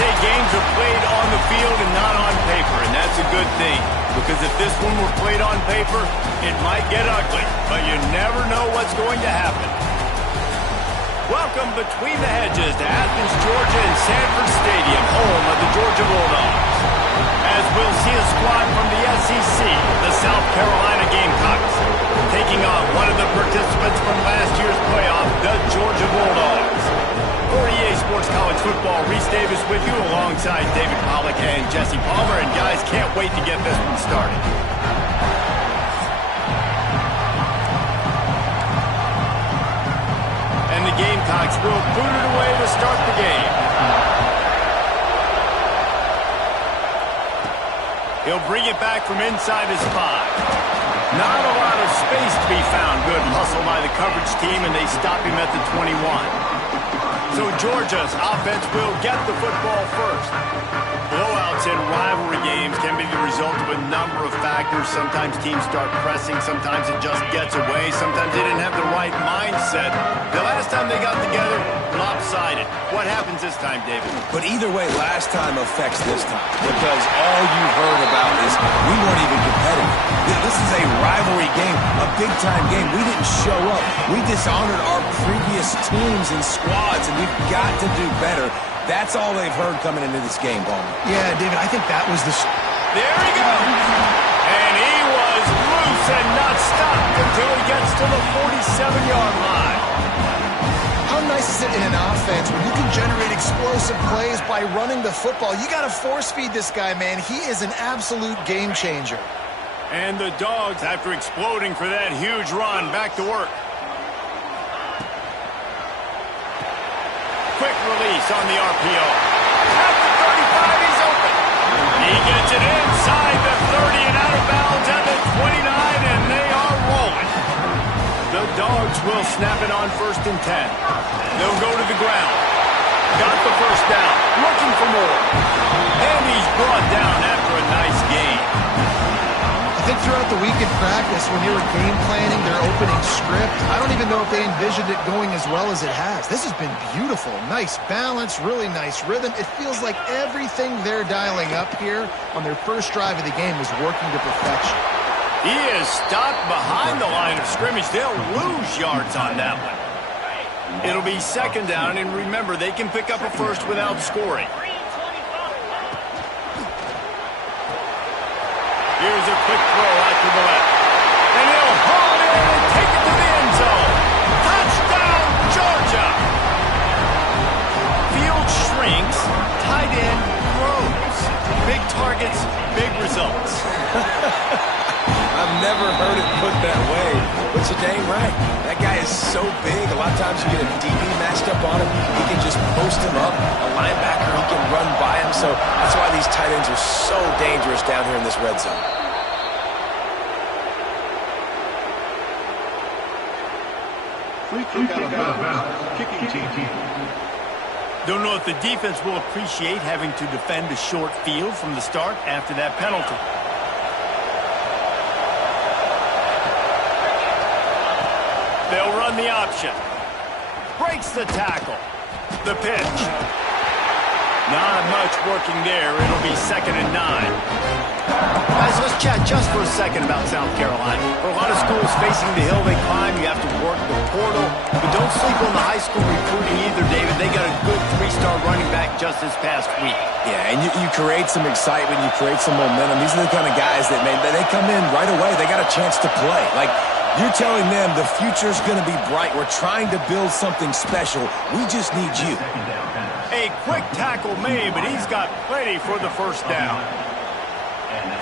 say games are played on the field and not on paper, and that's a good thing. Because if this one were played on paper, it might get ugly, but you never know what's going to happen. Welcome between the hedges to Athens, Georgia and Sanford Stadium, home of the Georgia Bulldogs. As we'll see a squad from the SEC, the South Carolina Gamecocks, taking on one of the participants from last year's playoff, the Georgia Bulldogs. For EA Sports College Football, Reese Davis with you alongside David Pollack and Jesse Palmer. And guys, can't wait to get this one started. And the Gamecocks will boot it away to start the game. He'll bring it back from inside his 5. Not a lot of space to be found. Good hustle by the coverage team, and they stop him at the 21. So Georgia's offense will get the football first. Blowouts in rivalry games can be the result of a number of factors. Sometimes teams start pressing. Sometimes it just gets away. Sometimes they didn't have the right mindset. The last time they got together, lopsided. What happens this time, David? But either way, last time affects this time. Because all you heard about is we weren't even competitive. This is a rivalry game, a big-time game. We didn't show up. We dishonored our previous teams and squads, and we've got to do better. That's all they've heard coming into this game, Bowman. Yeah, David, I think that was the... There he goes! And he was loose and not stopped until he gets to the 47-yard line. How nice is it in an offense when you can generate explosive plays by running the football? You got to force-feed this guy, man. He is an absolute game changer. And the Dogs, after exploding for that huge run, back to work. Quick release on the RPO. At the 35, he's open. He gets it inside the 30 and out of bounds at the 29, and they are rolling. The Dogs will snap it on 1st and 10. They'll go to the ground. Got the first down. Looking for more. And he's brought down after a nice gain. I think throughout the week in practice, when they were game planning their opening script, I don't even know if they envisioned it going as well as it has. This has been beautiful. Nice balance, really nice rhythm. It feels like everything they're dialing up here on their first drive of the game is working to perfection. He is stopped behind the line of scrimmage. They'll lose yards on that one. It'll be 2nd down, and remember, they can pick up a first without scoring. Here's a quick throw out to the left. And he'll haul it in and take it to the end zone. Touchdown, Georgia! Field shrinks, tight end grows. Big targets, big results. I've never heard it put that way, but you're dang right. That guy is so big. A lot of times you get a DB matched up on him. He can just post him up. A linebacker, he can run by him. So that's why these tight ends are so dangerous down here in this red zone. Free kick out of bounds. Kicking team. Don't know if the defense will appreciate having to defend a short field from the start after that penalty. They'll run the option. Breaks the tackle. The pitch. Not much working there. It'll be 2nd and 9. Guys, let's chat just for a second about South Carolina. For a lot of schools facing the hill they climb, you have to work the portal. But don't sleep on the high school recruiting either, David. They got a good 3-star running back just this past week. Yeah, and you create some excitement. You create some momentum. These are the kind of guys that, man, they come in right away. They got a chance to play. Like, you're telling them the future's going to be bright. We're trying to build something special. We just need you. A quick tackle made, but he's got plenty for the first down.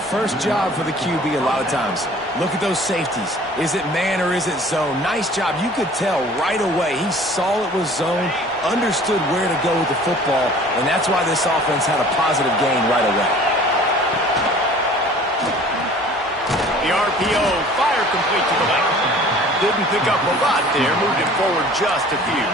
First job for the QB a lot of times. Look at those safeties. Is it man or is it zone? Nice job. You could tell right away. He saw it was zone, understood where to go with the football, and that's why this offense had a positive gain right away. The RPO fire complete to the left. Didn't pick up a lot there. Moved it forward just a few.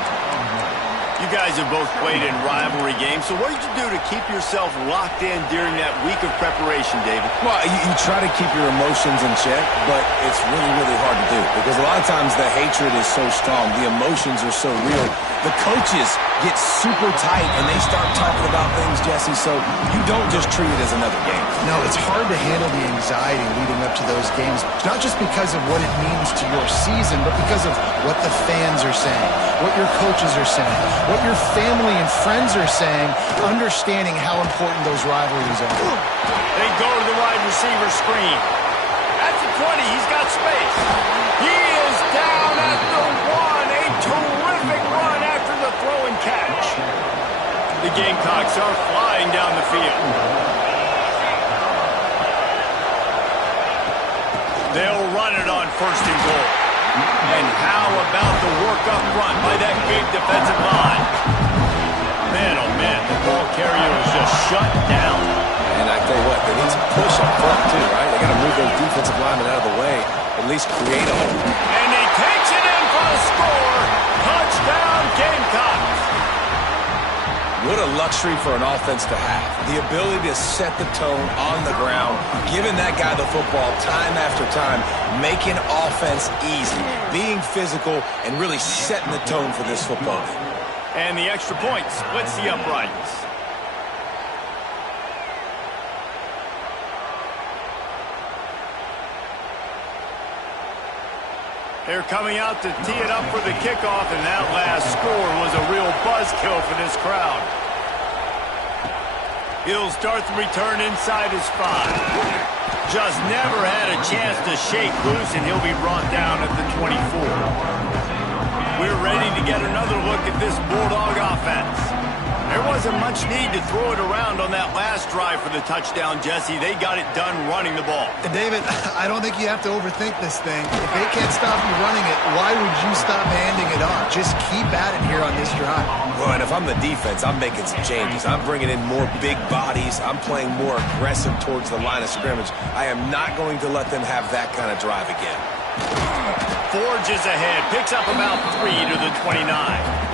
You guys have both played in rivalry games, so what did you do to keep yourself locked in during that week of preparation, David? Well, you try to keep your emotions in check, but it's really, really hard to do because a lot of times the hatred is so strong, the emotions are so real. The coaches get super tight and they start talking about things, Jesse, so you don't just treat it as another game. No, it's hard to handle the anxiety leading up to those games, not just because of what it means to your season, but because of what the fans are saying, what your coaches are saying, what your family and friends are saying, understanding how important those rivalries are. They go to the wide receiver screen. At the 20, he's got space. He is down at the 1. A terrific run after the throw and catch. The Gamecocks are flying down the field. They'll run it on 1st and goal. And how about the work up front by that big defensive line? Man, oh man, the ball carrier is just shut down. And I tell you what, they need some push up front too, right? They got to move those defensive linemen out of the way, at least create a hole. And he takes it in for the score. Touchdown, Gamecocks. What a luxury for an offense to have. The ability to set the tone on the ground, giving that guy the football time after time, making offense easy, being physical, and really setting the tone for this football game. And the extra point splits the uprights. They're coming out to tee it up for the kickoff, and that last score was a real buzzkill for this crowd. He'll start the return inside his 5. Just never had a chance to shake loose, and he'll be brought down at the 24. We're ready to get another look at this Bulldog offense. There wasn't much need to throw it around on that last drive for the touchdown, Jesse. They got it done running the ball. And David, I don't think you have to overthink this thing. If they can't stop you running it, why would you stop handing it off? Just keep at it here on this drive. Well, and if I'm the defense, I'm making some changes. I'm bringing in more big bodies. I'm playing more aggressive towards the line of scrimmage. I am not going to let them have that kind of drive again. Forges ahead, picks up about 3 to the 29.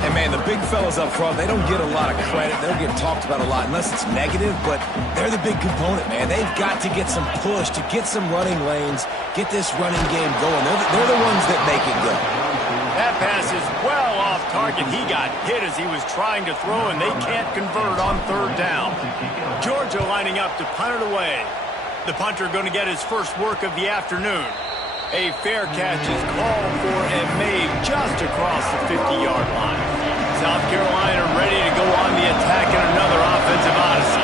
And, man, the big fellas up front, they don't get a lot of credit. They don't get talked about a lot unless it's negative, but they're the big component, man. They've got to get some push, to get some running lanes, get this running game going. They're the ones that make it go. That pass is well off target. He got hit as he was trying to throw, and they can't convert on 3rd down. Georgia lining up to punt it away. The punter going to get his first work of the afternoon. A fair catch is called for and made just across the 50-yard line. South Carolina ready to go on the attack in another offensive odyssey.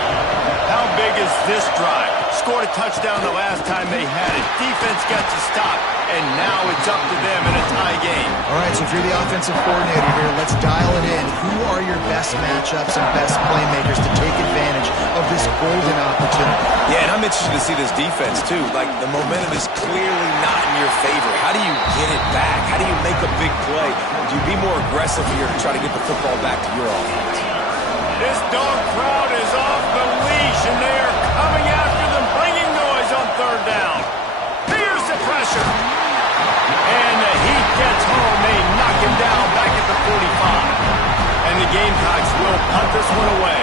How big is this drive? Scored a touchdown the last time they had it. Defense got to stop, and now it's up to them in a tie game. All right, so if you're the offensive coordinator here, let's dial it in. Who are your best matchups and best playmakers to take advantage of this golden opportunity? Yeah, and I'm interested to see this defense, too. Like, the momentum is clearly not in your favor. How do you get it back? How do you make a big play? Do you be more aggressive here to try to get the football back to your offense? This dog crowd is off the leash, and they are coming after them, bringing noise on 3rd down. Here's the pressure. And the heat gets home. They knock him down back at the 45. And the Gamecocks will punt this one away.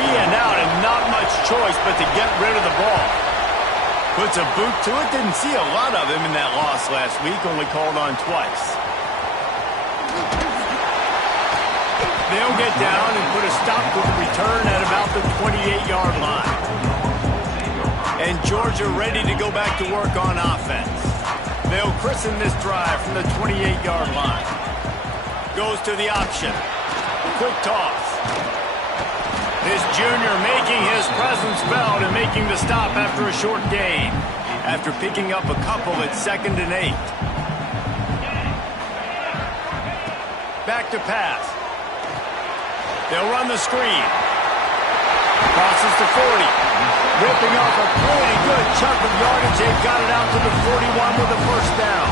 3 and out, and not much choice but to get rid of the ball. Puts a boot to it. Didn't see a lot of him in that loss last week, only called on twice. They'll get down and put a stop to the return at about the 28-yard line. And Georgia ready to go back to work on offense. They'll christen this drive from the 28-yard line. Goes to the option. Quick toss. This junior making his presence felt and making the stop after a short gain. After picking up a couple at 2nd and 8. Back to pass. They'll run the screen. Crosses to 40. Ripping off a pretty good chunk of yardage. They've got it out to the 41 with a 1st down.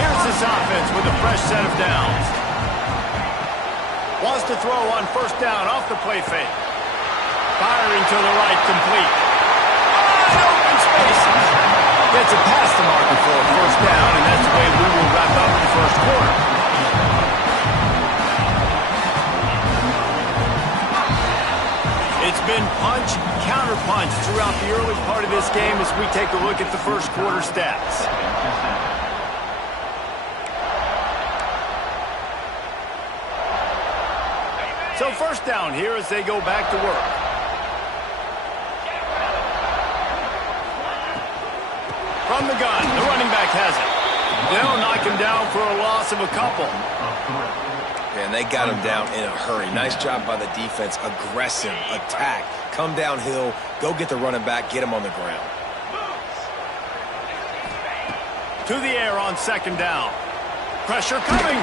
Here's this offense with a fresh set of downs. Wants to throw on 1st down off the play fake. Firing to the right, complete. Open spaces. Gets it past the marker for a 1st down, and that's the way we will wrap up the 1st quarter. been punch, counter-punch throughout the early part of this game as we take a look at the first quarter stats. So first down here as they go back to work. From the gun, the running back has it. They'll knock him down for a loss of a couple. And they got him down in a hurry. Nice job by the defense. Aggressive, attack, come downhill, go get the running back, get him on the ground. To the air on second down. Pressure coming.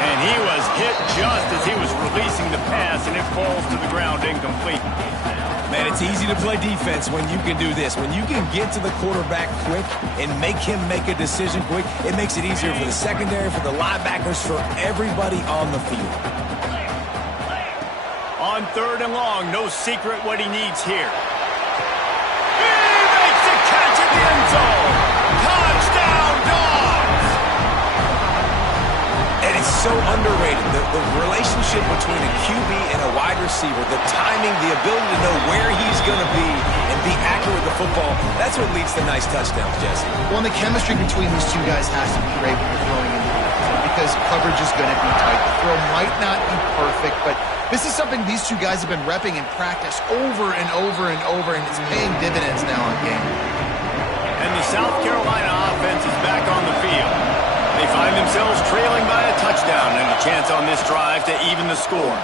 And he was hit just as he was releasing the pass, and it falls to the ground incomplete. Man, it's easy to play defense when you can do this. When you can get to the quarterback quick and make him make a decision quick, it makes it easier for the secondary, for the linebackers, for everybody on the field. On third and long, no secret what he needs here. He makes the catch at the end zone. Touchdown, Dogs! And it's so underrated. The relationship between a QB and a wide receiver, the timing, the ability to know where he's going to be and be accurate with the football, that's what leads to nice touchdowns, Jesse. Well, and the chemistry between these two guys has to be great when you're throwing into the end zone because coverage is going to be tight. The throw might not be perfect, but this is something these two guys have been repping in practice over and over and over, and it's paying dividends now in game. And the South Carolina offense is back on the field. They find themselves trailing by a touchdown and a chance on this drive to even the score.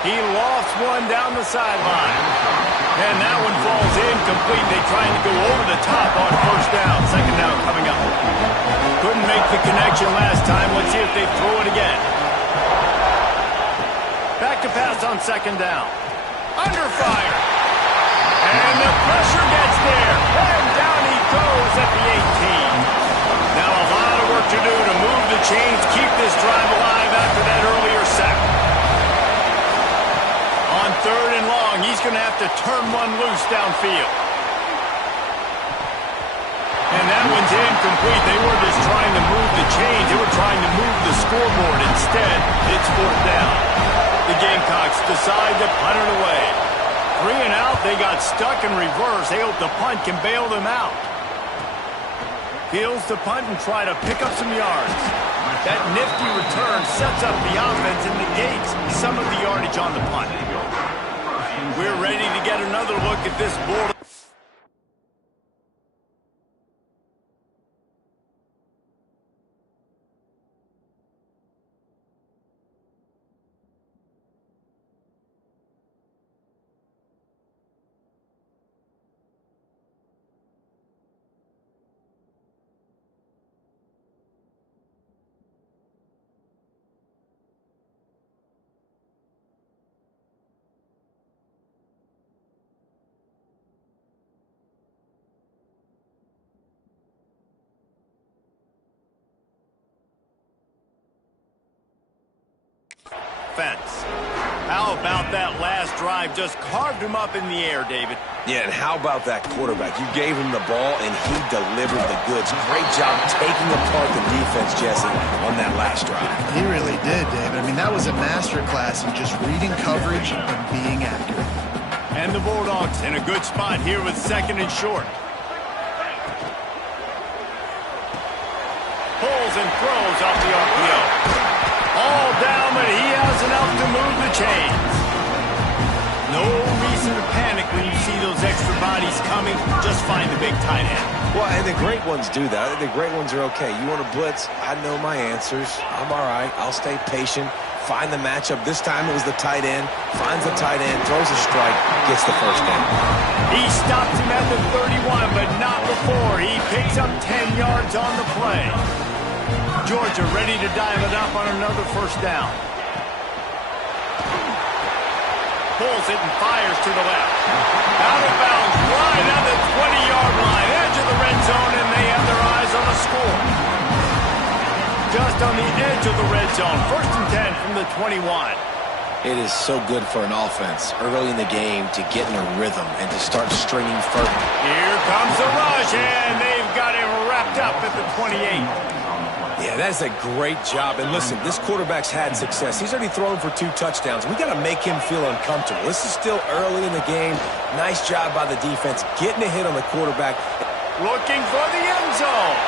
He lofts one down the sideline. And that one falls incomplete. They're trying to go over the top on first down. Second down coming up. Couldn't make the connection last time. Let's see if they throw it again. Back to pass on second down. Under fire. And the pressure gets there. And down he goes at the 18. Now a lot of work to do to move the chains, keep this drive alive after that earlier sack. On third and long, he's going to have to turn one loose downfield. And that one's incomplete. They were just trying to move the chains. They were trying to move the scoreboard. Instead, it's fourth down. The Gamecocks decide to punt it away. 3 and out, they got stuck in reverse. They hope the punt can bail them out. Fields to punt and try to pick up some yards. That nifty return sets up the offense and negates some of the yardage on the punt. We're ready to get another look at this board. Fence. How about that last drive? Just carved him up in the air, David. Yeah, and how about that quarterback? You gave him the ball, and he delivered the goods. Great job taking apart the defense, Jesse, on that last drive. He really did, David. I mean, that was a masterclass in just reading coverage and being accurate. And the Bulldogs in a good spot here with second and short. Pulls and throws off the RPO. All down, but he has enough to move the chains. No reason to panic when you see those extra bodies coming. Just find the big tight end. Well, and the great ones do that. The great ones are okay. You want to blitz? I know my answers. I'm all right. I'll stay patient. Find the matchup. This time it was the tight end. Finds the tight end, throws a strike, gets the first down. He stops him at the 31, but not before. He picks up 10 yards on the play. Georgia ready to dive it up on another first down. Pulls it and fires to the left. Out of bounds, right on the 20-yard line, edge of the red zone, and they have their eyes on the score. Just on the edge of the red zone, 1st and 10 from the 21. It is so good for an offense early in the game to get in a rhythm and to start stringing further. Here comes the rush, and they've got him wrapped up at the 28. Yeah, that is a great job. And listen, this quarterback's had success. He's already thrown for 2 touchdowns. We got to make him feel uncomfortable. This is still early in the game. Nice job by the defense, getting a hit on the quarterback. Looking for the end zone.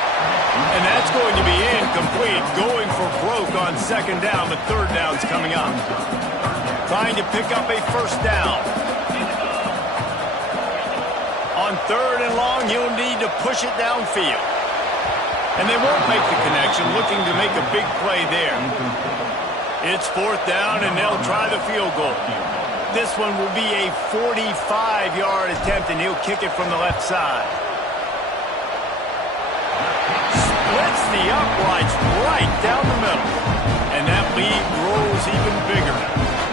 And that's going to be incomplete. Going for broke on 2nd down, but 3rd down's coming up. Trying to pick up a 1st down. On 3rd and long, he'll need to push it downfield. And they won't make the connection, looking to make a big play there. It's 4th down, and they'll try the field goal. This one will be a 45-yard attempt, and he'll kick it from the left side. Splits the uprights right down the middle. And that lead grows even bigger.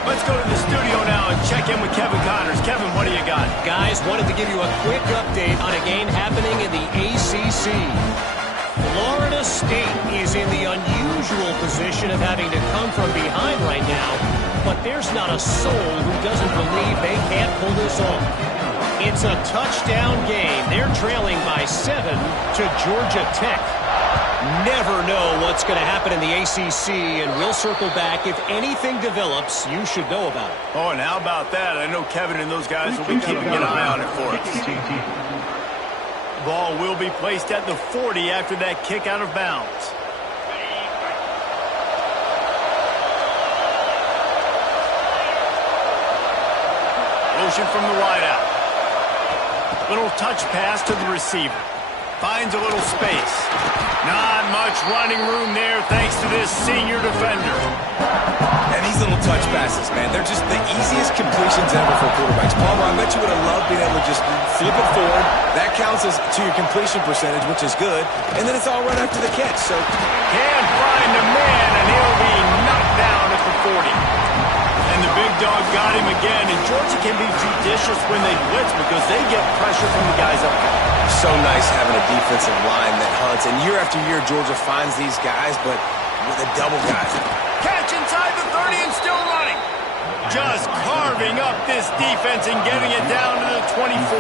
Let's go to the studio now and check in with Kevin Connors. Kevin, what do you got? Guys, wanted to give you a quick update on a game happening in the ACC. Florida State is in the unusual position of having to come from behind right now, but there's not a soul who doesn't believe they can't pull this off. It's a touchdown game. They're trailing by 7 to Georgia Tech. Never know what's going to happen in the ACC, and we'll circle back. If anything develops, you should know about it. Oh, and how about that? I know Kevin and those guys will be keeping an eye on it for us. Ball will be placed at the 40 after that kick out of bounds. Motion from the wideout. Little touch pass to the receiver. Finds a little space. Not much running room there thanks to this senior defender. And these little touch passes, man, they're just the easiest completions ever for quarterbacks. Palmer, I bet you would have loved being able to just flip it forward. That counts as to your completion percentage, which is good. And then it's all right after the catch. So can find a man, and he'll be knocked down at the 40. And the big dog got him again. And Georgia can be judicious when they blitz because they get pressure from the guys up there. So nice having a defensive line that hunts. And year after year, Georgia finds these guys, but with a double guy. Catch inside the 30 and still running. Just carving up this defense and getting it down to the 24.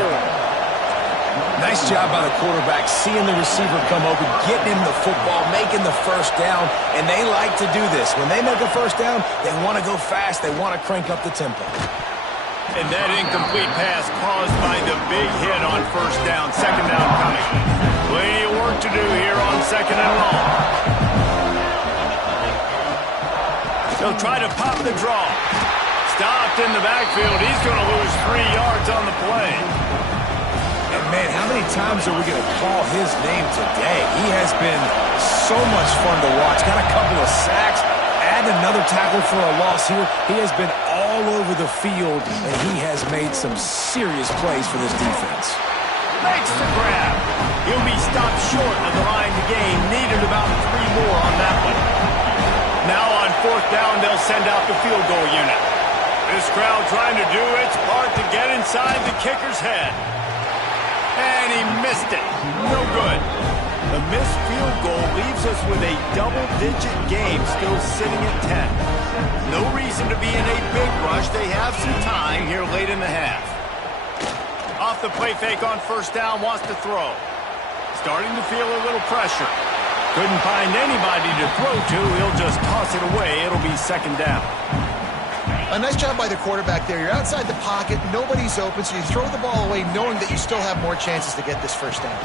Nice job by the quarterback, seeing the receiver come open, getting him the football, making the 1st down, and they like to do this. When they make a 1st down, they want to go fast. They want to crank up the tempo. And that incomplete pass caused by the big hit on 1st down. 2nd down coming. Plenty of work to do here on 2nd and long. They'll try to pop the draw. Stopped in the backfield. He's going to lose 3 yards on the play. And, man, how many times are we going to call his name today? He has been so much fun to watch. Got a couple of sacks. Add another tackle for a loss here. He has been all over the field, and he has made some serious plays for this defense. Makes the grab. He'll be stopped short of the line to gain. Needed about 3 more on that one. Now on 4th down, they'll send out the field goal unit. This crowd trying to do its part to get inside the kicker's head. And he missed it. No good. The missed field goal leaves us with a double-digit game still sitting at 10. No reason to be in a big rush. They have some time here late in the half. Off the play fake on 1st down, wants to throw. Starting to feel a little pressure. Couldn't find anybody to throw to. He'll just toss it away. It'll be 2nd down. A nice job by the quarterback there. You're outside the pocket. Nobody's open, so you throw the ball away knowing that you still have more chances to get this 1st down.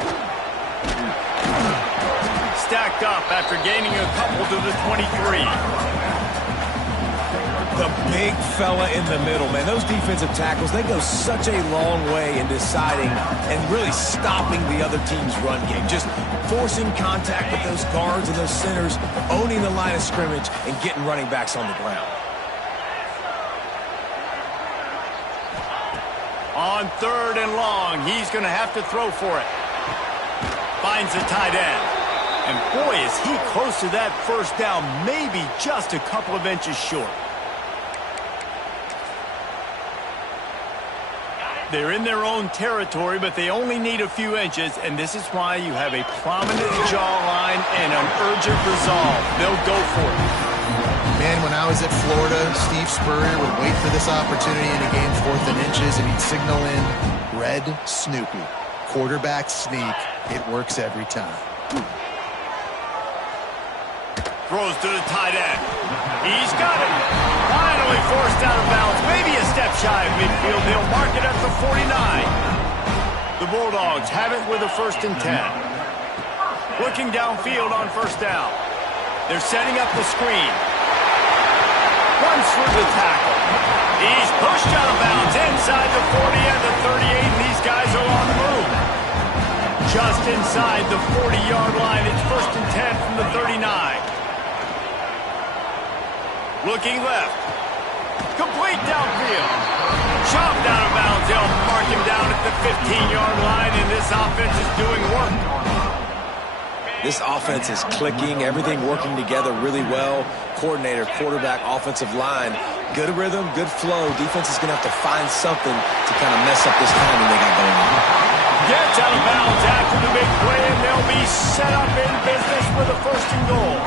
Stacked up after gaining a couple to the 23. The big fella in the middle, man. Those defensive tackles, they go such a long way in deciding and really stopping the other team's run game. Just forcing contact with those guards and those centers, owning the line of scrimmage, and getting running backs on the ground. On 3rd and long, he's going to have to throw for it. Finds the tight end. And boy, is he close to that 1st down, maybe just a couple of inches short. They're in their own territory, but they only need a few inches, and this is why you have a prominent jawline and an urgent resolve. They'll go for it. Man, when I was at Florida, Steve Spurrier would wait for this opportunity in a game 4th and inches, and he'd signal in Red Snoopy. Quarterback sneak. It works every time. Throws to the tight end. He's got it. Finally forced out of bounds. Maybe a step shy of midfield. They'll mark it at the 49. The Bulldogs have it with a 1st and 10. Looking downfield on 1st down. They're setting up the screen. Runs through the tackle. He's pushed out of bounds inside the 40 and the 38, and these guys are on the move. Just inside the 40-yard line. It's 1st and 10 from the 39. Looking left. Complete downfield. Chopped out of bounds. They'll mark him down at the 15-yard line, and this offense is doing work. This offense is clicking, everything working together really well. Coordinator, quarterback, offensive line, good rhythm, good flow. Defense is going to have to find something to kind of mess up this timing they got going on. Gets out of bounds after the big play, and they'll be set up in business with a 1st and goal.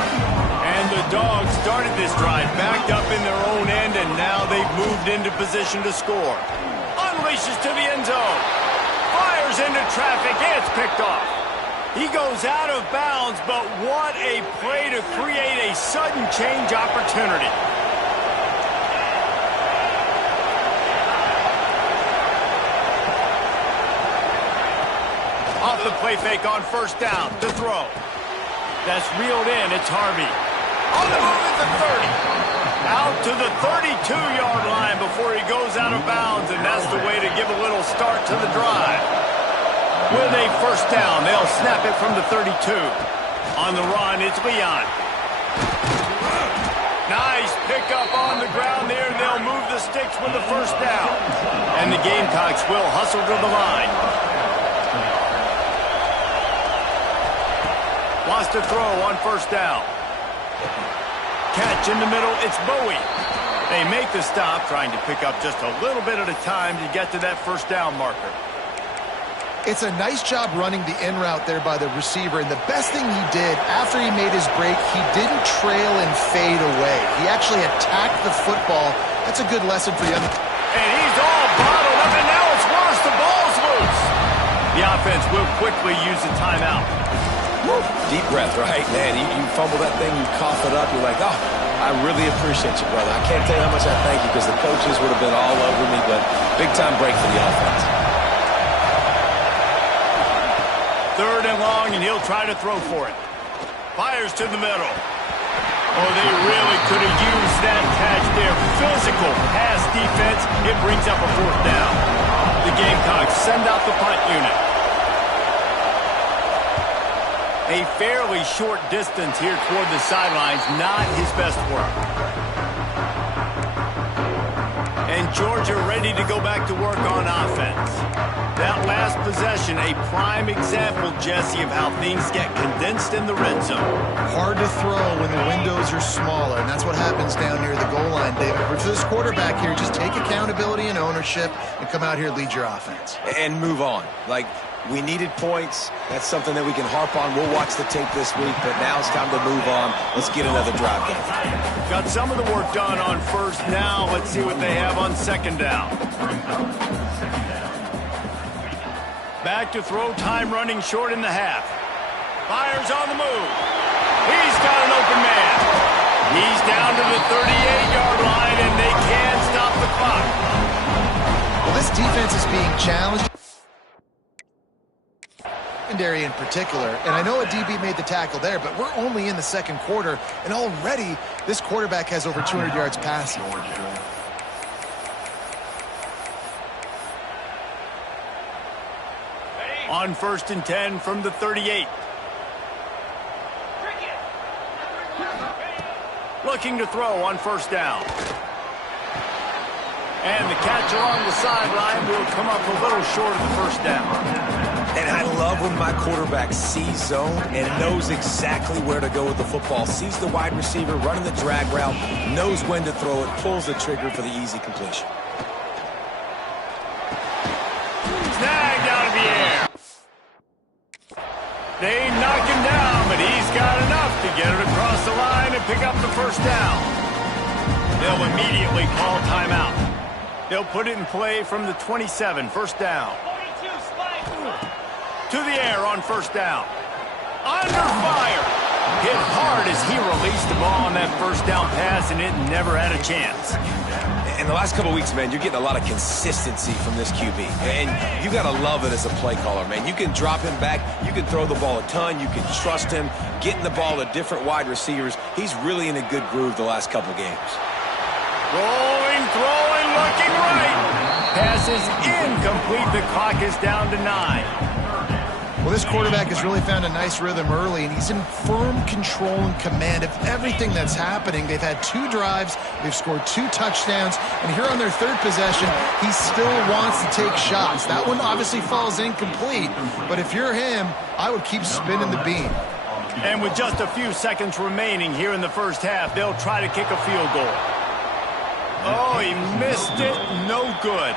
And the Dogs started this drive backed up in their own end, and now they've moved into position to score. Unleashes to the end zone. Fires into traffic. It's picked off. He goes out of bounds, but what a play to create a sudden change opportunity. Off the play fake on 1st down to throw. That's reeled in. It's Harvey. On the move at the 30. Out to the 32-yard line before he goes out of bounds, and that's the way to give a little start to the drive. With a 1st down, they'll snap it from the 32. On the run, it's Leon. Nice pickup on the ground there. They'll move the sticks with the 1st down. And the Gamecocks will hustle to the line. Wants to throw on 1st down. Catch in the middle, it's Bowie. They make the stop, trying to pick up just a little bit at a time to get to that 1st down marker. It's a nice job running the in route there by the receiver, and the best thing he did after he made his break, he didn't trail and fade away. He actually attacked the football. That's a good lesson for young. And he's all bottled up, and now it's worse. The ball's loose. The offense will quickly use a timeout. Woo. Deep breath, right? Man, you fumble that thing, you cough it up, you're like, oh, I really appreciate you, brother. I can't tell you how much I thank you because the coaches would have been all over me, but big-time break for the offense. 3rd and long, and he'll try to throw for it. Fires to the middle. Oh, they really could have used that catch there. Physical pass defense. It brings up a 4th down. The Gamecocks send out the punt unit. A fairly short distance here toward the sidelines. Not his best work. And Georgia ready to go back to work on offense. That last possession, a prime example, Jesse, of how things get condensed in the red zone. Hard to throw when the windows are smaller, and that's what happens down near the goal line, David. But for this quarterback here, just take accountability and ownership and come out here and lead your offense. And move on. Like, we needed points. That's something that we can harp on. We'll watch the tape this week, but now it's time to move on. Let's get another drive going. Got some of the work done on 1st. Now let's see what they have on 2nd down. Back to throw, time running short in the half. Fires on the move. He's got an open man. He's down to the 38-yard line, and they can't stop the clock. Well, this defense is being challenged. Secondary in particular, and I know a DB made the tackle there, but we're only in the 2nd quarter, and already this quarterback has over 200 yards passing. On 1st and 10 from the 38. Looking to throw on 1st down. And the catch along the sideline will come up a little short of the 1st down. And I love when my quarterback sees zone and knows exactly where to go with the football. Sees the wide receiver running the drag route, knows when to throw it, pulls the trigger for the easy completion. Snagged out of the air. They knock him down, but he's got enough to get it across the line and pick up the 1st down. They'll immediately call timeout. They'll put it in play from the 27, 1st down. To the air on 1st down. Under fire. Hit hard as he released the ball on that first down pass, and it never had a chance. In the last couple of weeks, man, you're getting a lot of consistency from this QB. And you got to love it as a play caller, man. You can drop him back. You can throw the ball a ton. You can trust him. Getting the ball to different wide receivers. He's really in a good groove the last couple games. Rolling, throwing, looking right. Pass is incomplete. The clock is down to 9. Well, this quarterback has really found a nice rhythm early, and he's in firm control and command of everything that's happening. They've had 2 drives. They've scored 2 touchdowns. And here on their 3rd possession, he still wants to take shots. That one obviously falls incomplete. But if you're him, I would keep spinning the beam. And with just a few seconds remaining here in the first half, they'll try to kick a field goal. Oh, he missed it. No good.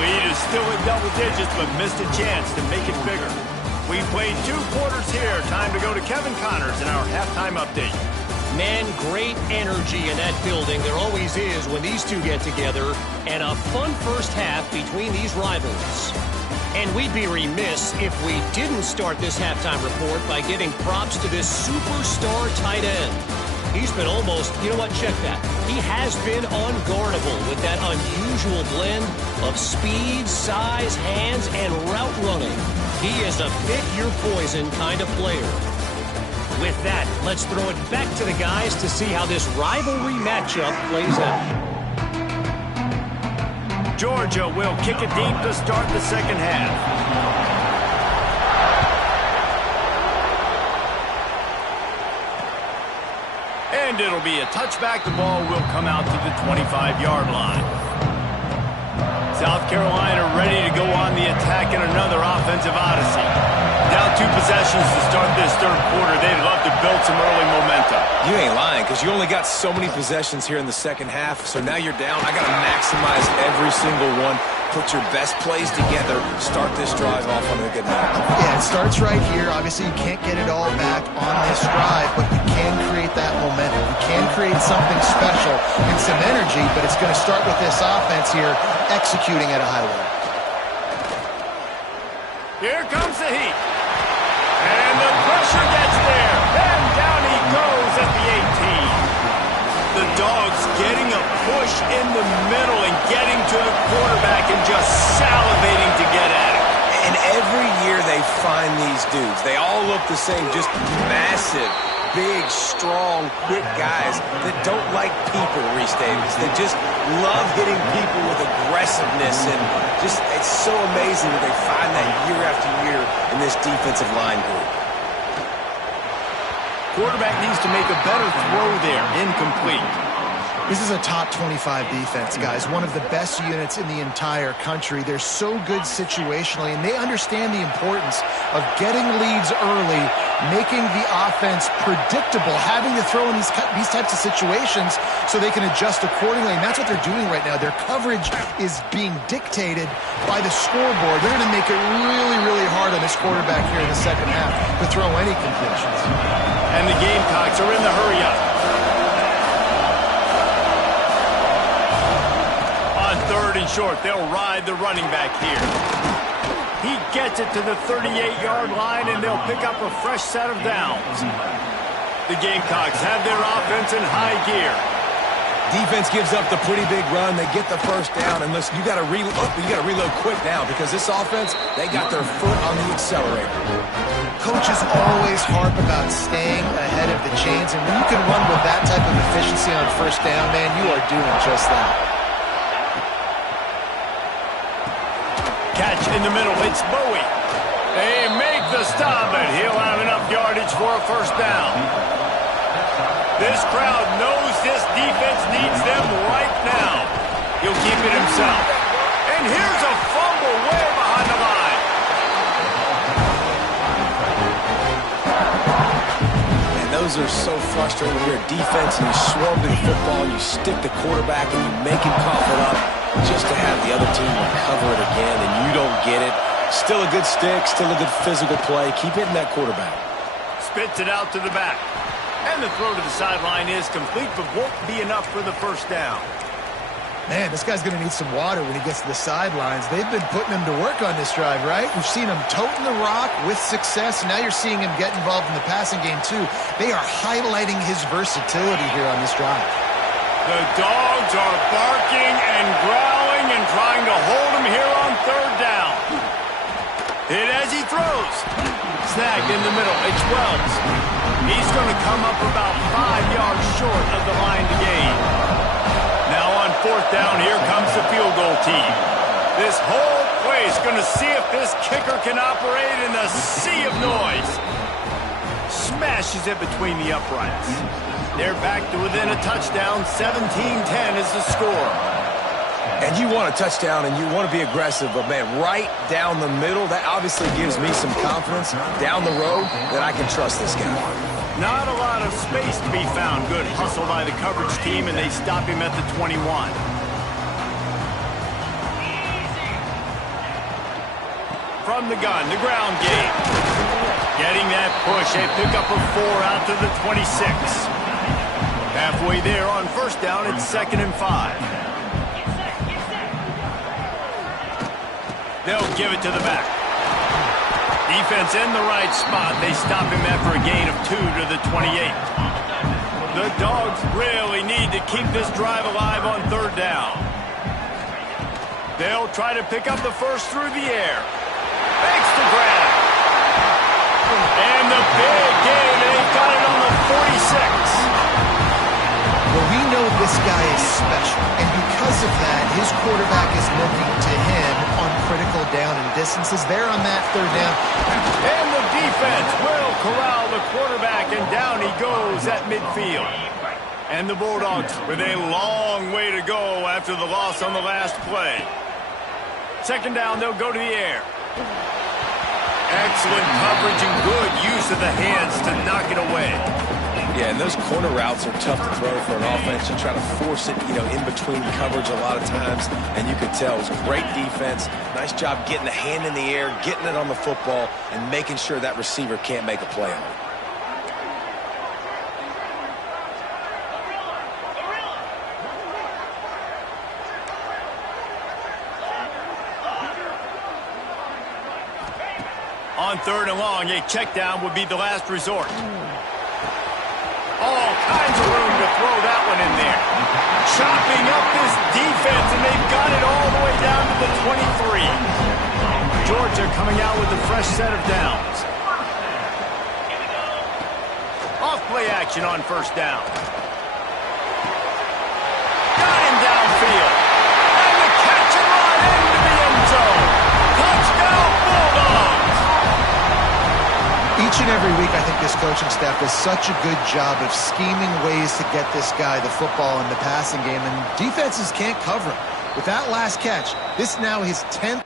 Lead is still in double digits, but missed a chance to make it bigger. We played 2 quarters here. Time to go to Kevin Connors in our halftime update. Man, great energy in that building. There always is when these two get together. And a fun first half between these rivals. And we'd be remiss if we didn't start this halftime report by giving props to this superstar tight end. He's been almost, you know what, check that. He has been unguardable with that unusual blend of speed, size, hands, and route running. He is a pick-your-poison kind of player. With that, let's throw it back to the guys to see how this rivalry matchup plays out. Georgia will kick it deep to start the second half. And it'll be a touchback. The ball will come out to the 25-yard line. South Carolina ready to go on the attack in another offensive odyssey. Down 2 possessions to start this 3rd quarter. They'd love to build some early momentum. You ain't lying, because you only got so many possessions here in the second half. So now you're down. I got to maximize every single one. Put your best plays together. Start this drive off on a good note. Yeah, it starts right here. Obviously, you can't get it all back on this drive, but you can create that momentum. You can create something special and some energy, but it's going to start with this offense here executing at a high level. Here comes the heat. And the pressure gets there. And down he goes at the 18. The Dogs getting a push in the middle and getting to the quarterback and just salivating to get at it. And every year they find these dudes. They all look the same, just massive, big, strong, quick guys that don't like people, Reese Davis. They just love hitting people with aggressiveness, and just it's so amazing that they find that year after year in this defensive line group. Quarterback needs to make a better throw there. Incomplete. This is a top 25 defense, guys. One of the best units in the entire country. They're so good situationally, and they understand the importance of getting leads early, making the offense predictable, having to throw in these types of situations so they can adjust accordingly. And that's what they're doing right now. Their coverage is being dictated by the scoreboard. They're going to make it really, really hard on this quarterback here in the second half to throw any completions. And the Gamecocks are in the hurry-up. On 3rd and short, they'll ride the running back here. He gets it to the 38-yard line, and they'll pick up a fresh set of downs. The Gamecocks have their offense in high gear. Defense gives up the pretty big run. They get the first down, and listen, you got to reload quick now because this offense, they got their foot on the accelerator. Coaches always harp about staying ahead of the chains, and when you can run with that type of efficiency on first down, man, you are doing just that. Catch in the middle. It's Bowie. They make the stop, and he'll have enough yardage for a first down. This crowd knows this defense needs them right now. He'll keep it himself. And here's a fumble way behind the line. And those are so frustrating when you're a defense and you swarm to the football, and you stick the quarterback and you make him cough it up just to have the other team recover it again and you don't get it. Still a good stick, still a good physical play. Keep hitting that quarterback. Spits it out to the back. And the throw to the sideline is complete, but won't be enough for the first down. Man, this guy's going to need some water when he gets to the sidelines. They've been putting him to work on this drive, right? We've seen him toting the rock with success. Now you're seeing him get involved in the passing game, too. They are highlighting his versatility here on this drive. The Dogs are barking and growling and trying to hold him here on third down. Hit as he throws. Snagged in the middle. It's Wells. He's going to come up about 5 yards short of the line to gain. Now on fourth down, here comes the field goal team. This whole place going to see if this kicker can operate in a sea of noise. Smashes it between the uprights. They're back to within a touchdown. 17-10 is the score. And you want a touchdown and you want to be aggressive, but, man, right down the middle, that obviously gives me some confidence down the road that I can trust this guy. Not a lot of space to be found. Good hustle by the coverage team, and they stop him at the 21. From the gun, the ground game. Getting that push. They pick up a 4 out to the 26. Halfway there on first down, it's 2nd and 5. They'll give it to the back. Defense in the right spot. They stop him after a gain of 2 to the 28. The Dogs really need to keep this drive alive on third down. They'll try to pick up the first through the air. Makes the grab. And the big gain. They've got it on the 46. Well, we know this guy is special, and because of that, his quarterback is looking to him on critical down and distances. There on that third down. And the defense will corral the quarterback, and down he goes at midfield. And the Bulldogs with a long way to go after the loss on the last play. 2nd down, they'll go to the air. Excellent coverage and good use of the hands to knock it away. Yeah, and those corner routes are tough to throw for an offense. You try to force it, in between coverage a lot of times, and you could tell it was great defense. Nice job getting the hand in the air, getting it on the football, and making sure that receiver can't make a play on it. On 3rd and long, a check down would be the last resort. All kinds of room to throw that one in there. Chopping up this defense, and they've got it all the way down to the 23. Georgia coming out with a fresh set of downs. Off play action on first down. Got him downfield. And the catch and run into the end zone. Touchdown, Bulldogs. Each and every week, I think this coaching staff does such a good job of scheming ways to get this guy the football in the passing game, and defenses can't cover him. With that last catch, this now his 10th.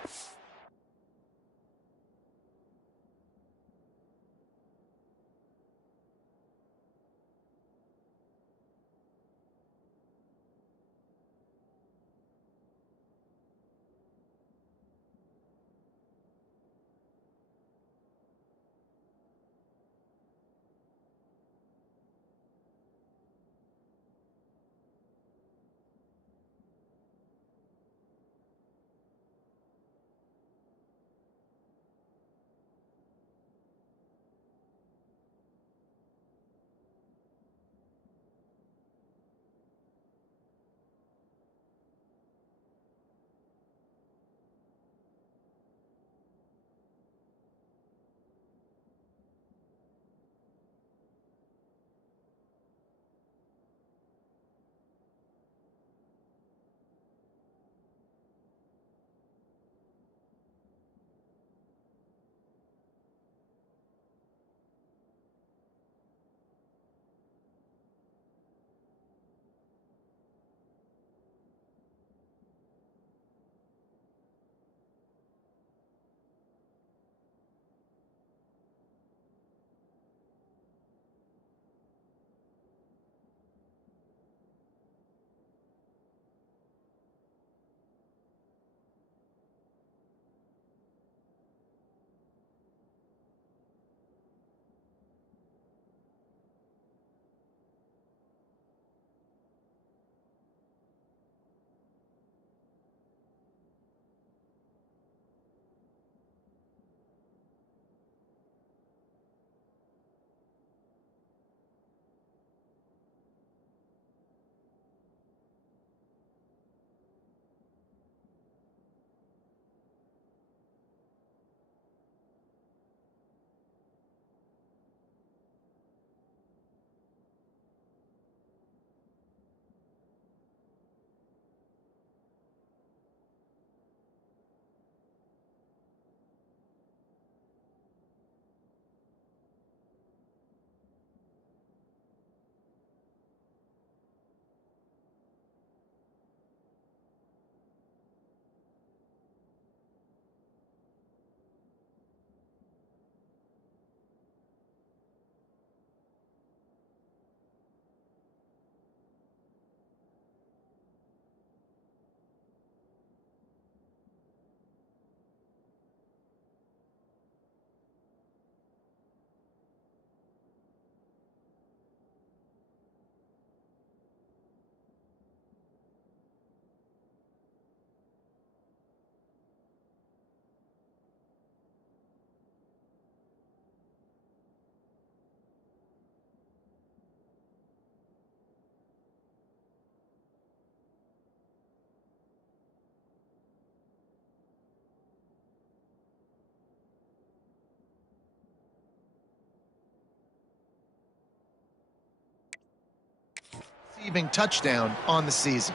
receiving touchdown on the season.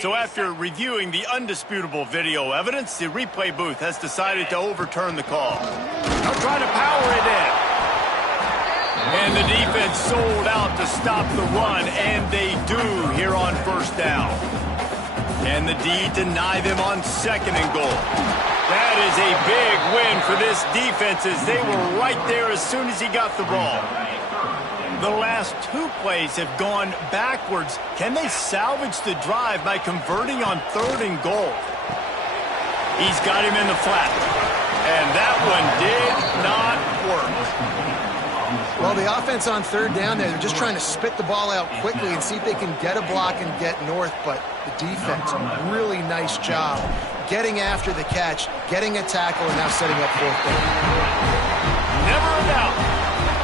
So after reviewing the undisputable video evidence, the replay booth has decided to overturn the call. They'll try to power it in. And the defense sold out to stop the run, and they do here on first down. And the D deny them on 2nd and goal. That is a big win for this defense as they were right there as soon as he got the ball. The last 2 plays have gone backwards. Can they salvage the drive by converting on 3rd and goal? He's got him in the flat. And that one did not work. Well, the offense on 3rd down there, they're just trying to spit the ball out quickly and see if they can get a block and get north. But the defense, really nice job getting after the catch, getting a tackle, and now setting up 4th down. Never a doubt.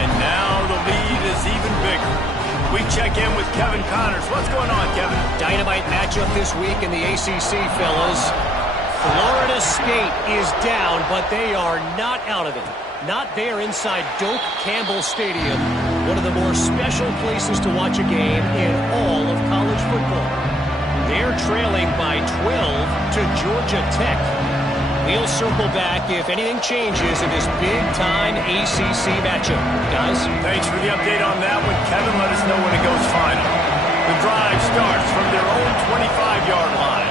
And now the lead is even bigger. We check in with Kevin Connors. What's going on, Kevin? Dynamite matchup this week in the ACC, fellas. Florida State is down, but they are not out of it. Not there inside Doak Campbell Stadium, one of the more special places to watch a game in all of college football. They're trailing by 12 to Georgia Tech. We'll circle back if anything changes in this big-time ACC matchup. Guys? Thanks for the update on that one, Kevin. Let us know when it goes final. The drive starts from their own 25-yard line.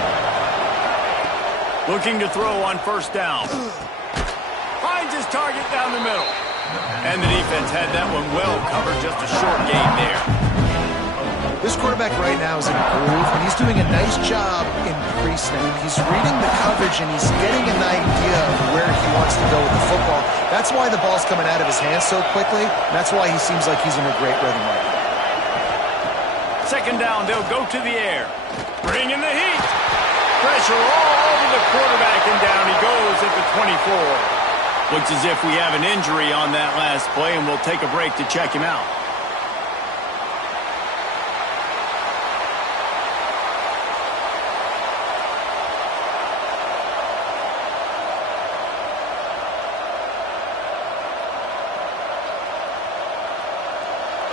Looking to throw on 1st down. Finds his target down the middle. And the defense had that one well covered, just a short gain there. This quarterback right now is in a groove, and he's doing a nice job in pre-snap. He's reading the coverage, and he's getting an idea of where he wants to go with the football. That's why the ball's coming out of his hands so quickly. That's why he seems like he's in a great rhythm right now. 2nd down, they'll go to the air. Bring in the heat. Pressure all over the quarterback, and down he goes at the 24. Looks as if we have an injury on that last play, and we'll take a break to check him out.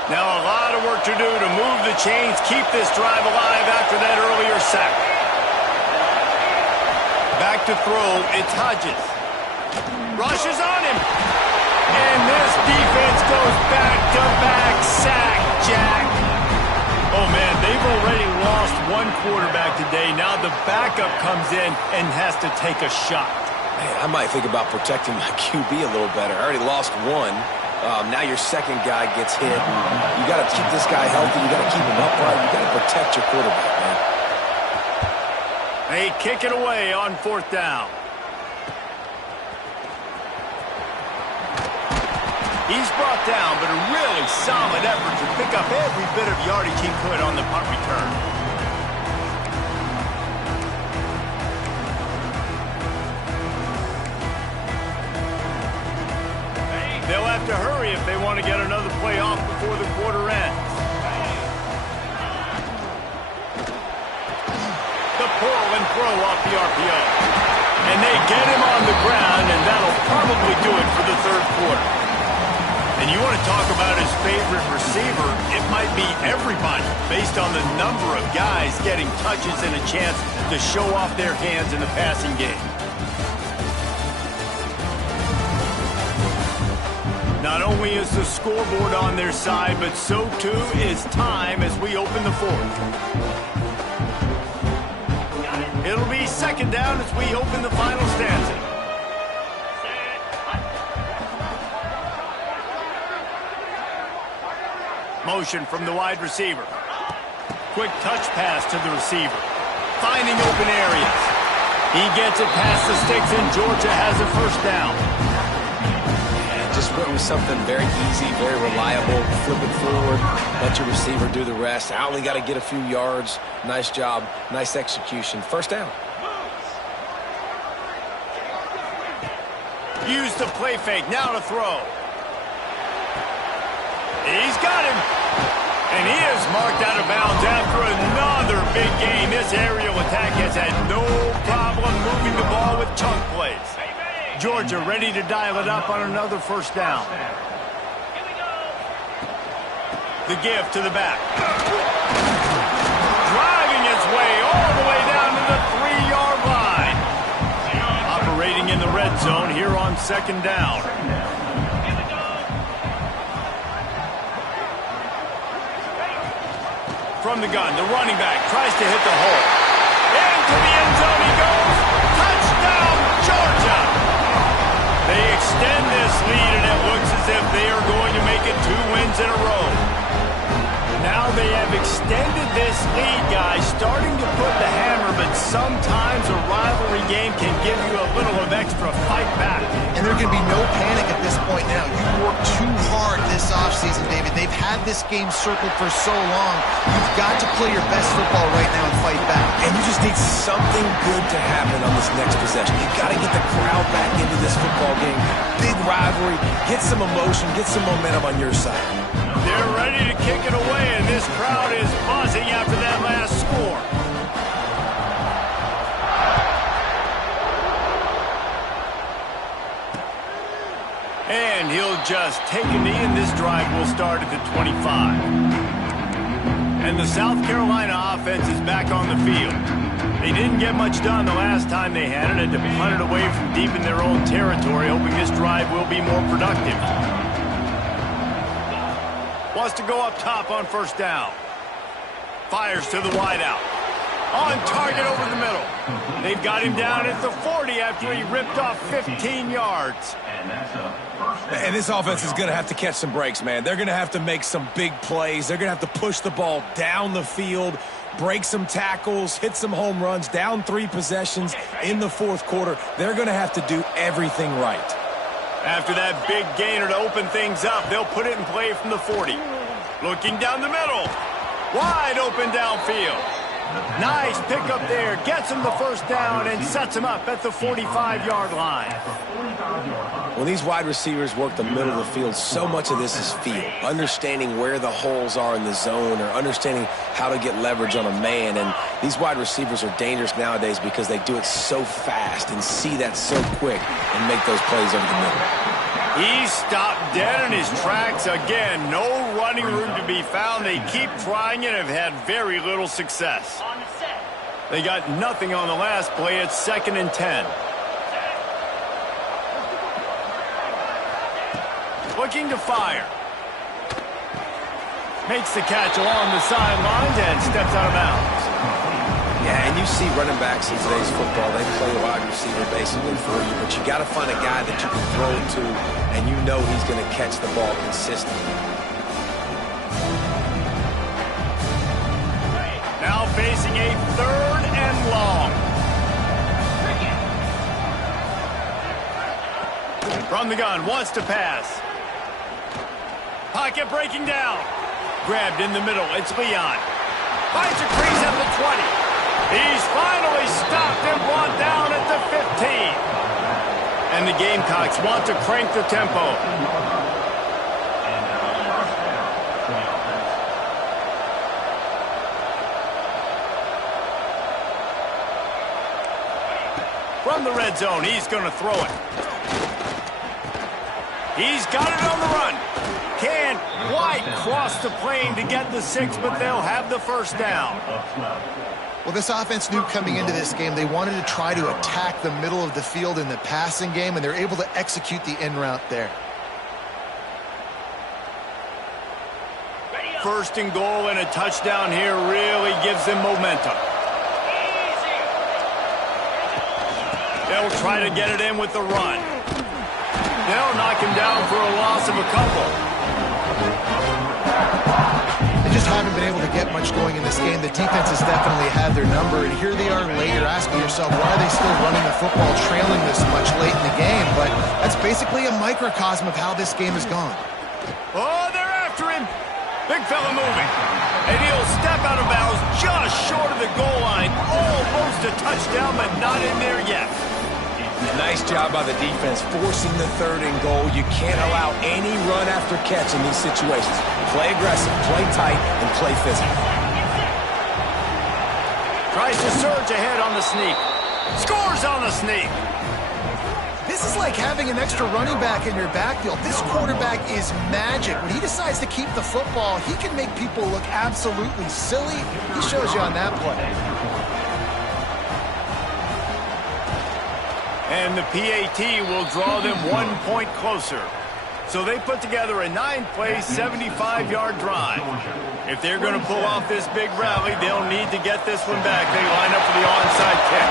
Now a lot of work to do to move the chains, keep this drive alive after that earlier sack. Back to throw, it's Hodges. Rushes on him. And this defense goes back-to-back sack, Jack. Oh, man, they've already lost one quarterback today. Now the backup comes in and has to take a shot. Man, I might think about protecting my QB a little better. I already lost one. Now your 2nd guy gets hit. You got to keep this guy healthy. You got to keep him upright. You got to protect your quarterback, man. They kick it away on 4th down. He's brought down, but a really solid effort to pick up every bit of yardage he could on the punt return. They'll have to hurry if they want to get another play off before the quarter ends. The pull and throw off the RPO. And they get him on the ground, and that'll probably do it for the 3rd quarter. And you want to talk about his favorite receiver, it might be everybody based on the number of guys getting touches and a chance to show off their hands in the passing game. Not only is the scoreboard on their side, but so too is time as we open the 4th. It'll be 2nd down as we open the final stanza. Motion from the wide receiver. Quick touch pass to the receiver. Finding open areas. He gets it past the sticks, and Georgia has a 1st down. Just went with something very easy, very reliable. Flip it forward, let your receiver do the rest. I only got to get a few yards. Nice job, nice execution. 1st down. Use the play fake, now to throw. He's got him. And he is marked out of bounds after another big gain. This aerial attack has had no problem moving the ball with chunk plays. Georgia ready to dial it up on another 1st down. The give to the back. second down. From the gun, the running back tries to hit the hole. Into the end zone he goes. Touchdown, Georgia! They extend this lead, and it looks as if they are going to make it 2 wins in a row. Now they have extended this lead, guys, starting to put the hammer, but sometimes a rivalry game can give you a little of extra fight back. And there can be no panic at this point now. You worked too hard this offseason, David. They've had this game circled for so long. You've got to play your best football right now and fight back. And you just need something good to happen on this next possession. You got to get the crowd back into this football game. Big rivalry. Get some emotion. Get some momentum on your side. They're ready to kick it away, and this crowd is buzzing after that last score. And he'll just take a knee, and this drive will start at the 25. And the South Carolina offense is back on the field. They didn't get much done the last time they had it, and to punt it away from deep in their own territory, hoping this drive will be more productive. Wants to go up top on first down. Fires to the wideout. On target over the middle. They've got him down at the 40 after he ripped off 15 yards. And this offense is going to have to catch some breaks, man. They're going to have to make some big plays. They're going to have to push the ball down the field, break some tackles, hit some home runs, down 3 possessions in the fourth quarter. They're going to have to do everything right. After that big gainer to open things up, they'll put it in play from the 40. Looking down the middle. Wide open downfield. Nice pickup there. Gets him the first down and sets him up at the 45-yard line. When these wide receivers work the middle of the field, so much of this is feel. Understanding where the holes are in the zone, or understanding how to get leverage on a man. And these wide receivers are dangerous nowadays because they do it so fast and see that so quick and make those plays over the middle. He stopped dead in his tracks again. No running room to be found. They keep trying and have had very little success. They got nothing on the last play. It's 2nd and 10. Looking to fire. Makes the catch along the sidelines and steps out of bounds. Yeah, and you see running backs in today's football, they play wide receiver basically for you, but you got to find a guy that you can throw it to, and you know he's going to catch the ball consistently. Now facing a 3rd and long. From the gun, wants to pass. Pocket breaking down. Grabbed in the middle, it's Leon. Finds a crease at the 20. He's finally stopped and brought down at the 15. And the Gamecocks want to crank the tempo. From the red zone, he's going to throw it. He's got it on the run. Can't quite cross the plane to get the 6, but they'll have the first down. Well, this offense knew coming into this game they wanted to try to attack the middle of the field in the passing game, and they're able to execute the in route there. First and goal and a touchdown here really gives them momentum. They'll try to get it in with the run. They'll knock him down for a loss of a couple. They just haven't been able to get much going in this game. The defense has definitely had their number, and here they are late. You're asking yourself, why are they still running the football trailing this much late in the game? But that's basically a microcosm of how this game has gone. Oh, they're after him. Big fella moving. And he'll step out of bounds just short of the goal line. Almost a touchdown, but not in there yet. Nice job by the defense, forcing the 3rd and goal. You can't allow any run after catch in these situations. Play aggressive, play tight, and play physical. Tries to surge ahead on the sneak. Scores on the sneak. This is like having an extra running back in your backfield. This quarterback is magic. When he decides to keep the football, he can make people look absolutely silly. He shows you on that play. And the PAT will draw them 1 point closer. So they put together a 9-play, 75-yard drive. If they're going to pull off this big rally, they'll need to get this one back. They line up for the onside kick.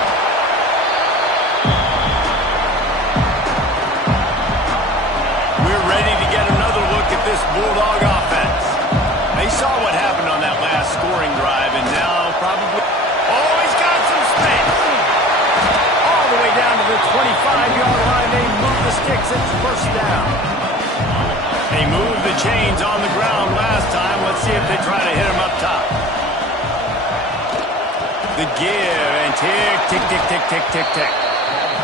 We're ready to get another look at this Bulldog offense. They saw what happened on that last scoring drive, and now probably... Oh, he's got some space. All the way down to the 25-yard line. They move the sticks. It's first down. They moved the chains on the ground last time. Let's see if they try to hit him up top. The give and tick, tick, tick, tick, tick, tick, tick.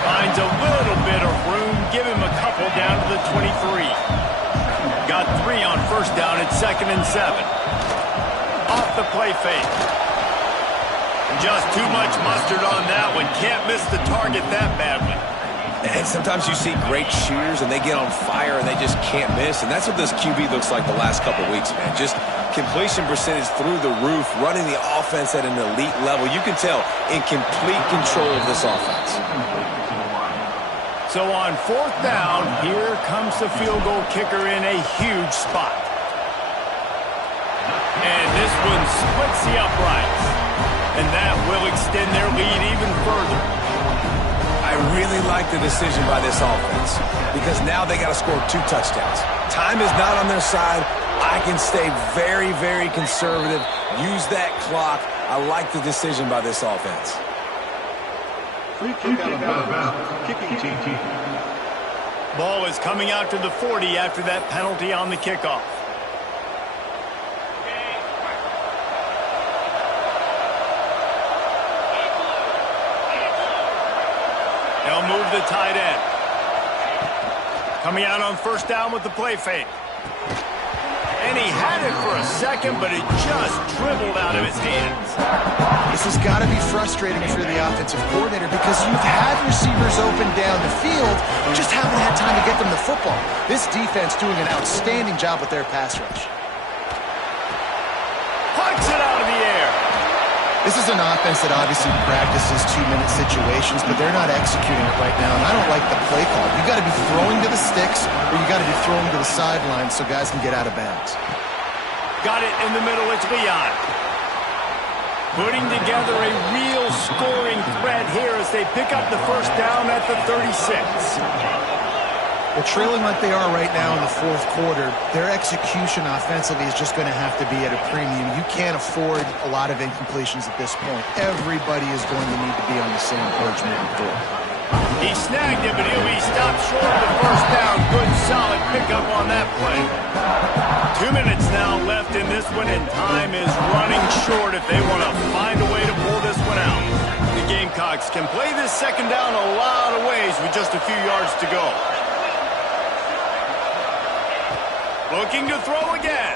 Finds a little bit of room. Give him a couple down to the 23. Got 3 on first down at 2nd and 7. Off the play fake. Just too much mustard on that one. Can't miss the target that badly. And sometimes you see great shooters and they get on fire and they just can't miss. And that's what this QB looks like the last couple weeks, man. Just completion percentage through the roof, running the offense at an elite level. You can tell in complete control of this offense. So on 4th down, here comes the field goal kicker in a huge spot. And this one splits the uprights. And that will extend their lead even further. I really like the decision by this offense because now they got to score 2 touchdowns. Time is not on their side. I can stay very, very conservative. Use that clock. I like the decision by this offense. Free kick out of bounds. Kicking team. Ball is coming out to the 40 after that penalty on the kickoff. They'll move the tight end. Coming out on 1st down with the play fake. And he had it for a second, but it just dribbled out of his hands. This has got to be frustrating if you're the offensive coordinator because you've had receivers open down the field, just haven't had time to get them the football. This defense doing an outstanding job with their pass rush. Punts it out of the air. This is an offense that obviously practices 2-minute situations, but they're not executing it right now, and I don't like the play call. You got to be throwing to the sticks, or you got to be throwing to the sidelines so guys can get out of bounds. Got it in the middle. It's Leon. Putting together a real scoring threat here as they pick up the 1st down at the 36. Well, trailing like they are right now in the 4th quarter, their execution offensively is just going to have to be at a premium. You can't afford a lot of incompletions at this point. Everybody is going to need to be on the same page moving forward. He snagged it, but he'll be stopped short of the 1st down. Good, solid pickup on that play. 2 minutes now left in this one, and time is running short if they want to find a way to pull this one out. The Gamecocks can play this 2nd down a lot of ways with just a few yards to go. Looking to throw again.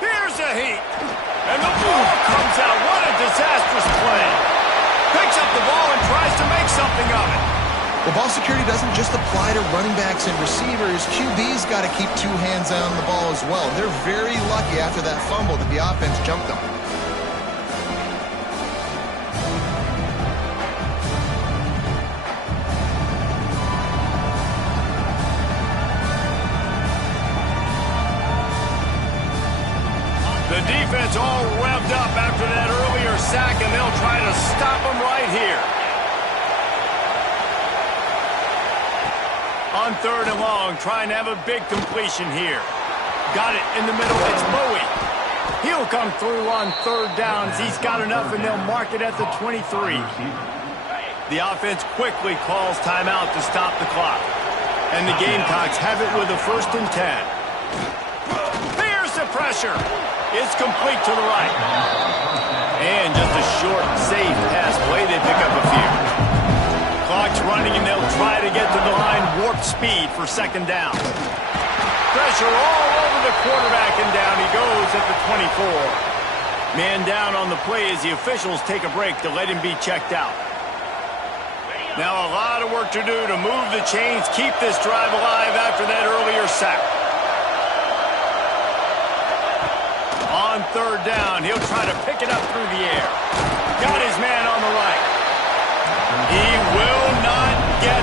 Here's a heat. And the ball comes out. What a disastrous play. Picks up the ball and tries to make something of it. Well, ball security doesn't just apply to running backs and receivers. QB's got to keep 2 hands on the ball as well. They're very lucky after that fumble that the offense jumped them. The defense all revved up after that earlier sack, and they'll try to stop them right here. On 3rd and long, trying to have a big completion here. Got it in the middle. It's Bowie. He'll come through on 3rd downs. He's got enough, and they'll mark it at the 23. The offense quickly calls timeout to stop the clock. And the Gamecocks have it with a 1st and 10. There's the pressure. It's complete to the right. And just a short, safe pass play. They pick up a few. Clock's running, and they'll try to get to the line. Warp speed for 2nd down. Pressure all over the quarterback, and down he goes at the 24. Man down on the play as the officials take a break to let him be checked out. Now a lot of work to do to move the chains, keep this drive alive after that earlier sack. On 3rd down, he'll try to pick it up through the air. Got his man on the right. He will not get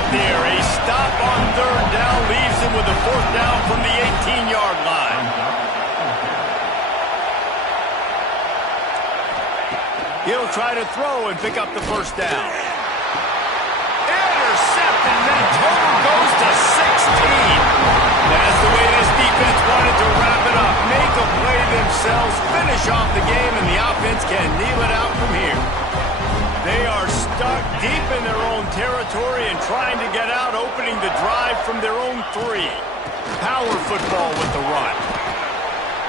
stop on third down leaves him with a fourth down from the 18-yard line. He'll try to throw and pick up the first down. Intercepted, and that total goes to 16. That's the way this defense wanted to wrap it up. Make a play themselves, finish off the game, and the offense can kneel it out from here. They are stuck deep in their own territory and trying to get out, opening the drive from their own 3. Power football with the run.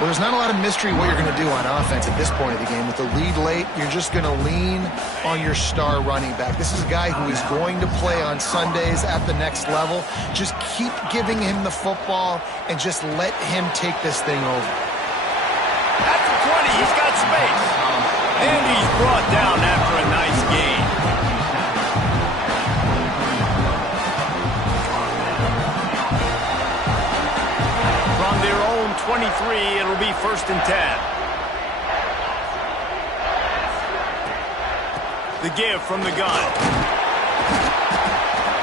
Well, there's not a lot of mystery what you're going to do on offense at this point of the game. With the lead late, you're just going to lean on your star running back. This is a guy who is going to play on Sundays at the next level. Just keep giving him the football and just let him take this thing over. At the 20, he's got space. And he's brought down after a nice gain. From their own 23, it'll be 1st and 10. The give from the gun.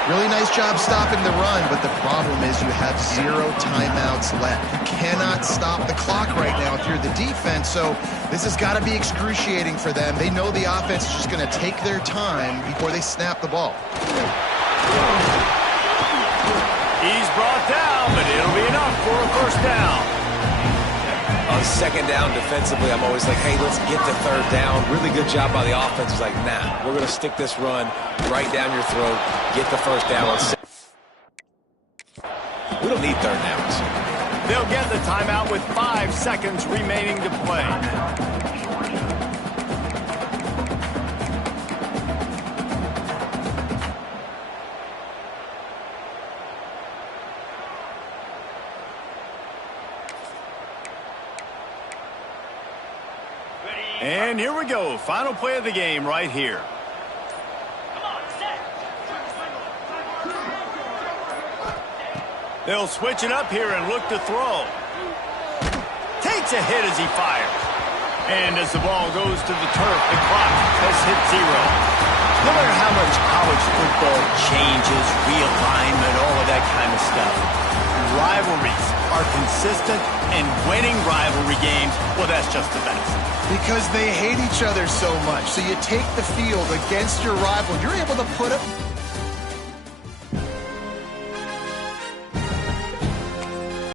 Really nice job stopping the run, but the problem is you have 0 timeouts left. You cannot stop the clock right now if you're the defense, so this has got to be excruciating for them. They know the offense is just going to take their time before they snap the ball. He's brought down, but it'll be enough for a first down. On 2nd down defensively, I'm always like, hey, let's get to 3rd down. Really good job by the offense. It's like, nah, we're going to stick this run right down your throat, get the first down. We don't need 3rd downs. They'll get the timeout with 5 seconds remaining to play. And here we go. Final play of the game right here. They'll switch it up here and look to throw. Takes a hit as he fires. And as the ball goes to the turf, the clock has hit 0. No matter how much college football changes, realignment, all of that kind of stuff, rivalries are consistent, and winning rivalry games, well, that's just the best. Because they hate each other so much. So you take the field against your rival. You're able to put up